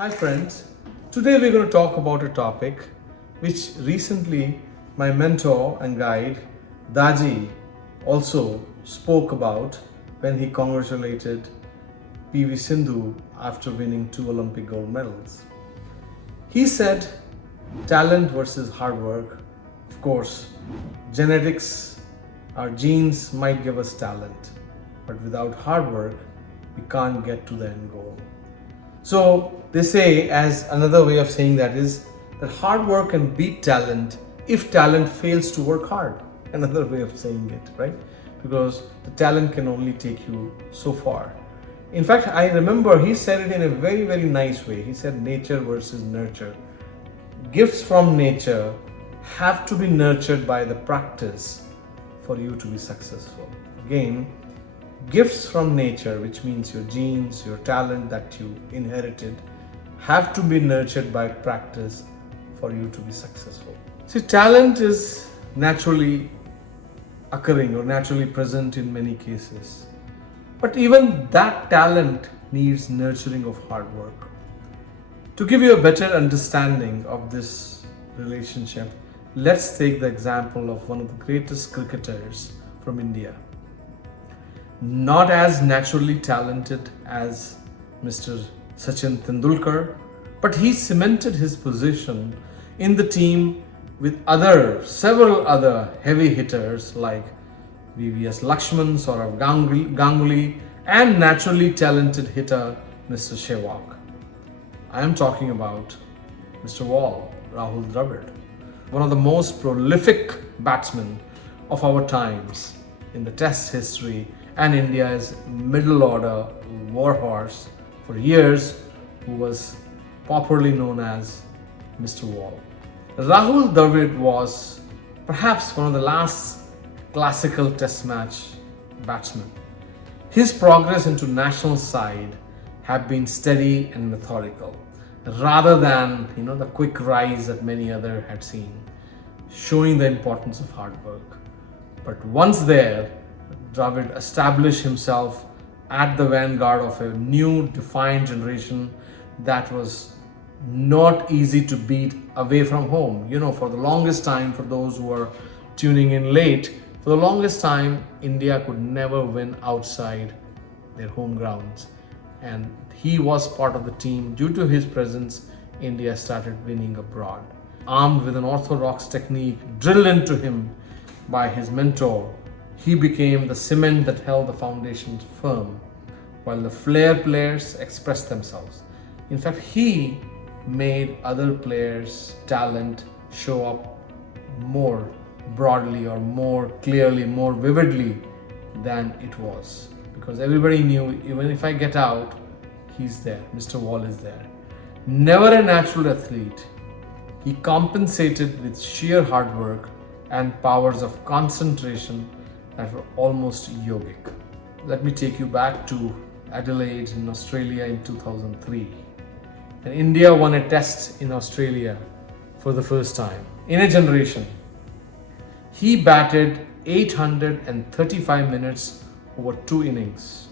Hi friends, today we're going to talk about a topic which recently my mentor and guide Daji also spoke about when he congratulated PV Sindhu after winning 2 Olympic gold medals. He said talent versus hard work. Of course, genetics, our genes might give us talent, but without hard work, we can't get to the end goal. So they say, as another way of saying that is that hard work can beat talent if talent fails to work hard. Another way of saying it, right? Because the talent can only take you so far. In fact, I remember he said it in a very, very nice way. He said nature versus nurture. Gifts from nature have to be nurtured by the practice for you to be successful. Again, gifts from nature, which means your genes, your talent that you inherited, have to be nurtured by practice for you to be successful. See, talent is naturally occurring or naturally present in many cases. But even that talent needs nurturing of hard work. To give you a better understanding of this relationship, let's take the example of one of the greatest cricketers from India. Not as naturally talented as Mr. Sachin Tendulkar, but he cemented his position in the team with several other heavy hitters like VVS Lakshman, Saurav Ganguly, and naturally talented hitter Mr. Sehwag. I am talking about Mr. Wall, Rahul Dravid, one of the most prolific batsmen of our times in the Test history and India's middle order warhorse for years, who was popularly known as Mr. Wall. Rahul Dravid was perhaps one of the last classical Test match batsmen. His progress into national side have been steady and methodical, rather than the quick rise that many others had seen, showing the importance of hard work. But once there, Dravid established himself at the vanguard of a new defined generation that was not easy to beat away from home. For the longest time, for those who are tuning in late, for the longest time, India could never win outside their home grounds. And he was part of the team. Due to his presence, India started winning abroad. Armed with an orthodox technique drilled into him by his mentor, he became the cement that held the foundations firm, while the flair players expressed themselves. In fact, he made other players' talent show up more broadly or more clearly, more vividly than it was. Because everybody knew, even if I get out, he's there. Mr. Wall is there. Never a natural athlete, he compensated with sheer hard work and powers of concentration that were almost yogic. Let me take you back to Adelaide in Australia in 2003. And India won a test in Australia for the first time in a generation. He batted 835 minutes over 2 innings.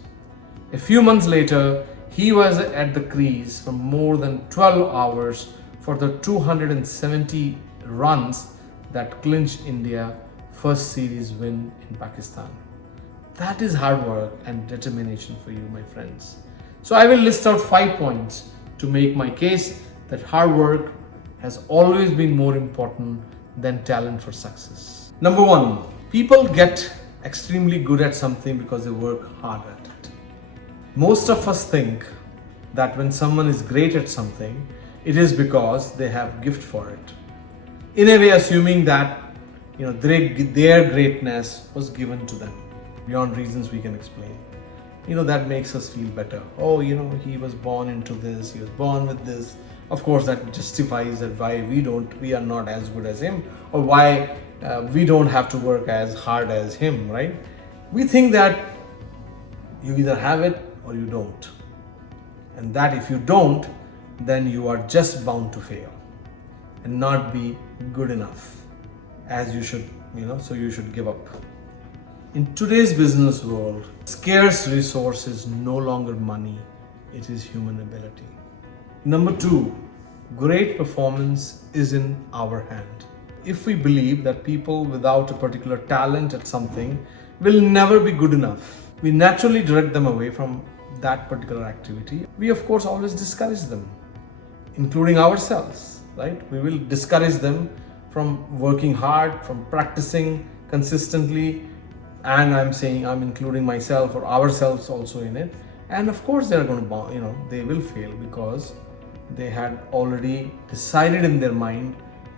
A few months later, he was at the crease for more than 12 hours for the 270 runs that clinched India's first series win in Pakistan. That is hard work and determination for you, my friends. So I will list out 5 points to make my case that hard work has always been more important than talent for success. Number 1, people get extremely good at something because they work hard at it. Most of us think that when someone is great at something, it is because they have gift for it. In a way, assuming that their greatness was given to them beyond reasons we can explain. That makes us feel better. Oh, he was born into this, he was born with this. Of course, that justifies that why we are not as good as him, or why we don't have to work as hard as him, right? We think that you either have it or you don't. And that if you don't, then you are just bound to fail and not be good enough as you should, so you should give up. In today's business world, scarce resource is no longer money, it is human ability. Number two, great performance is in our hand. If we believe that people without a particular talent at something will never be good enough, we naturally direct them away from that particular activity. We, of course, always discourage them, including ourselves, right? We will discourage them from working hard, from practicing consistently, and I'm including myself or ourselves also in it. And of course, they're going to, they will fail because they had already decided in their mind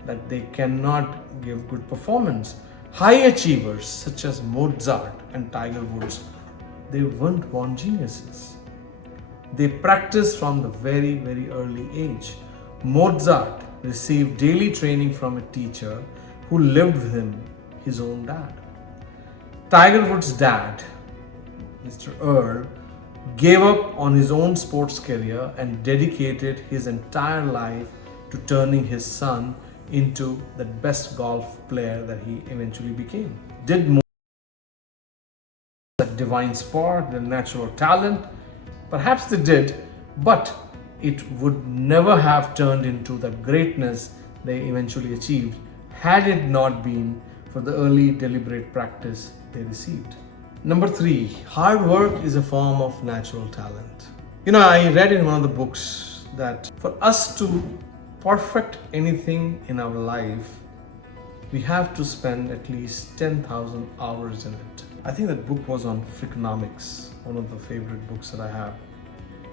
that they cannot give good performance. High achievers such as Mozart and Tiger Woods, they weren't born geniuses. They practiced from the very, very early age. Mozart received daily training from a teacher who lived with him, his own dad. Tiger Woods' dad, Mr. Earl, gave up on his own sports career and dedicated his entire life to turning his son into the best golf player that he eventually became. Did Mozart that divine spark, the natural talent? Perhaps they did, but it would never have turned into the greatness they eventually achieved had it not been for the early deliberate practice they received. Number three, hard work is a form of natural talent. I read in one of the books that for us to perfect anything in our life, we have to spend at least 10,000 hours in it. I think that book was on Freakonomics, one of the favorite books that I have.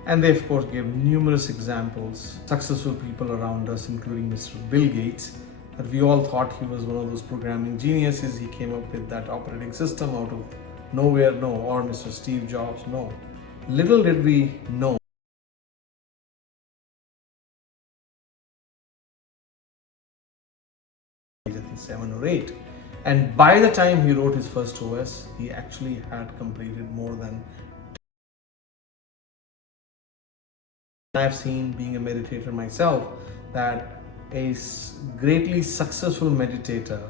And they, of course, gave numerous examples, successful people around us, including Mr. Bill Gates, that we all thought he was one of those programming geniuses. He came up with that operating system out of nowhere, no, or Mr. Steve Jobs, no. Little did we know I think 7 or 8. And by the time he wrote his first OS, he actually had completed more than. I've seen, being a meditator myself, that a greatly successful meditator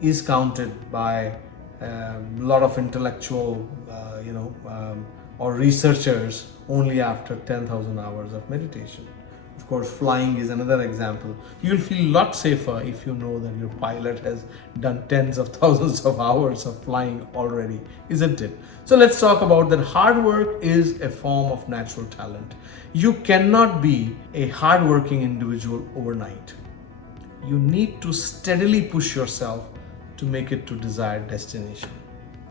is counted by a lot of intellectual, or researchers only after 10,000 hours of meditation. Of course, flying is another example. You'll feel a lot safer if you know that your pilot has done tens of thousands of hours of flying already, isn't it? So let's talk about that. Hard work is a form of natural talent. You cannot be a hardworking individual overnight. You need to steadily push yourself to make it to desired destination.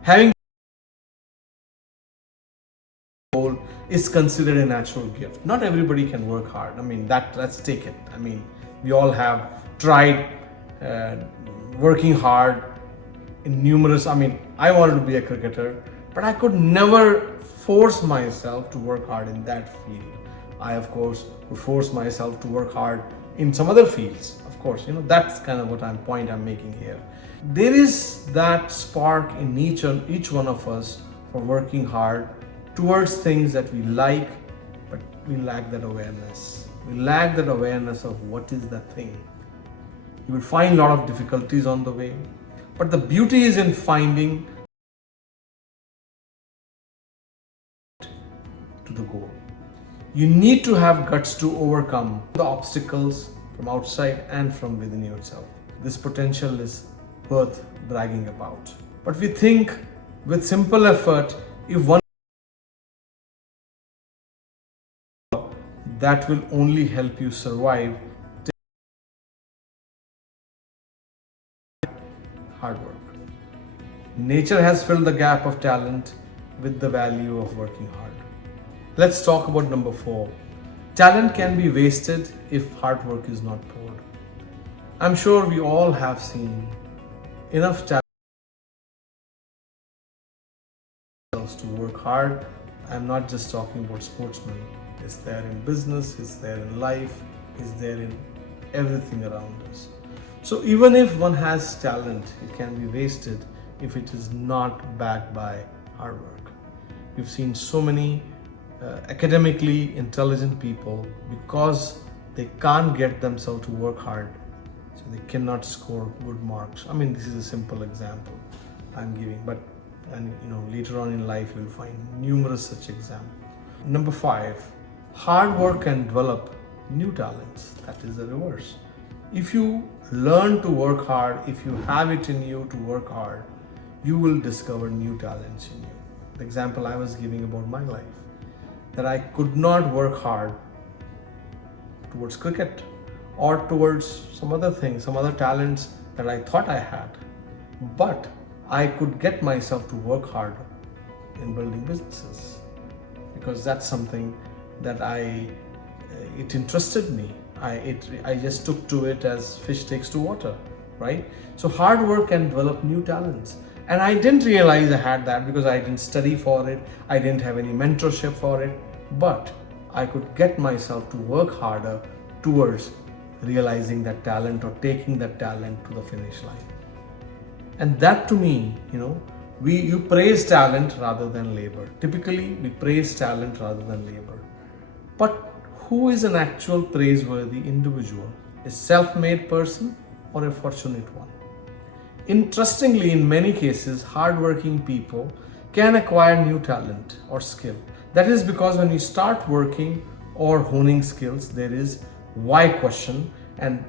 Having goal is considered a natural gift. Not everybody can work hard. Let's take it. We all have tried working hard in numerous. I wanted to be a cricketer, but I could never force myself to work hard in that field. I, of course, would force myself to work hard in some other fields. Of course, that's kind of what point I'm making here. There is that spark in each one of us for working hard towards things that we like, but we lack that awareness. We lack that awareness of what is that thing. You will find a lot of difficulties on the way, but the beauty is in finding to the goal. You need to have guts to overcome the obstacles from outside and from within yourself. This potential is worth bragging about. But we think with simple effort, if one that will only help you survive. Hard work. Nature has filled the gap of talent with the value of working hard. Let's talk about number 4. Talent can be wasted if hard work is not poured. I'm sure we all have seen enough talent to work hard. I'm not just talking about sportsmen. It's there in business, it's there in life, it's there in everything around us. So even if one has talent, it can be wasted if it is not backed by hard work. We've seen so many academically intelligent people, because they can't get themselves to work hard, so they cannot score good marks. This is a simple example I'm giving, but later on in life you'll find numerous such examples. Number 5, hard work can develop new talents. That is the reverse. If you learn to work hard, if you have it in you to work hard, you will discover new talents in you. The example I was giving about my life, that I could not work hard towards cricket or towards some other thing, some other talents that I thought I had. But I could get myself to work hard in building businesses because that's something that it interested me. I just took to it as fish takes to water, right? So hard work can develop new talents. And I didn't realize I had that because I didn't study for it. I didn't have any mentorship for it, but I could get myself to work harder towards realizing that talent or taking that talent to the finish line. And that to me, you praise talent rather than labor. Typically, we praise talent rather than labor. But who is an actual praiseworthy individual? A self-made person or a fortunate one? Interestingly, in many cases, hardworking people can acquire new talent or skill. That is because when you start working or honing skills, there is why question, and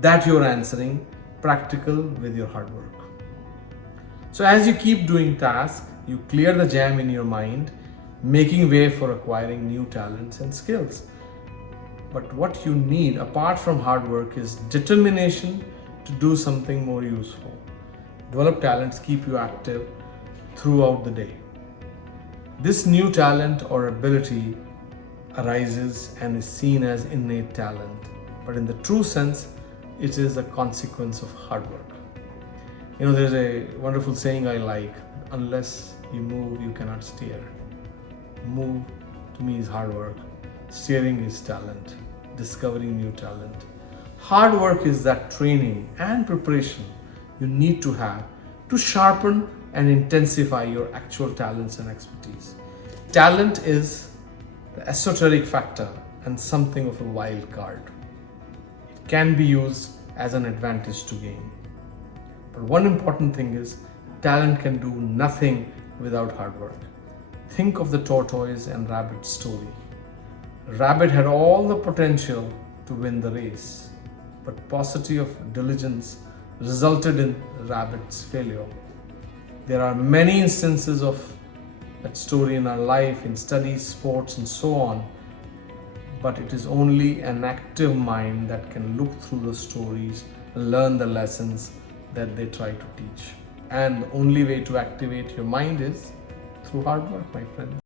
that you're answering practical with your hard work. So as you keep doing tasks, you clear the jam in your mind, making way for acquiring new talents and skills. But what you need apart from hard work is determination to do something more useful. Develop talents keep you active throughout the day. This new talent or ability arises and is seen as innate talent, but in the true sense, it is a consequence of hard work. There's a wonderful saying I like: unless you move, you cannot steer. Move to me is hard work. Steering is talent. Discovering new talent. Hard work is that training and preparation you need to have to sharpen and intensify your actual talents and expertise. Talent is the esoteric factor and something of a wild card. It can be used as an advantage to gain. But one important thing is, talent can do nothing without hard work. Think of the tortoise and rabbit story. Rabbit had all the potential to win the race, but paucity of diligence resulted in rabbit's failure. There are many instances of that story in our life, in studies, sports, and so on, but it is only an active mind that can look through the stories and learn the lessons that they try to teach. And the only way to activate your mind is through hard work, my friends.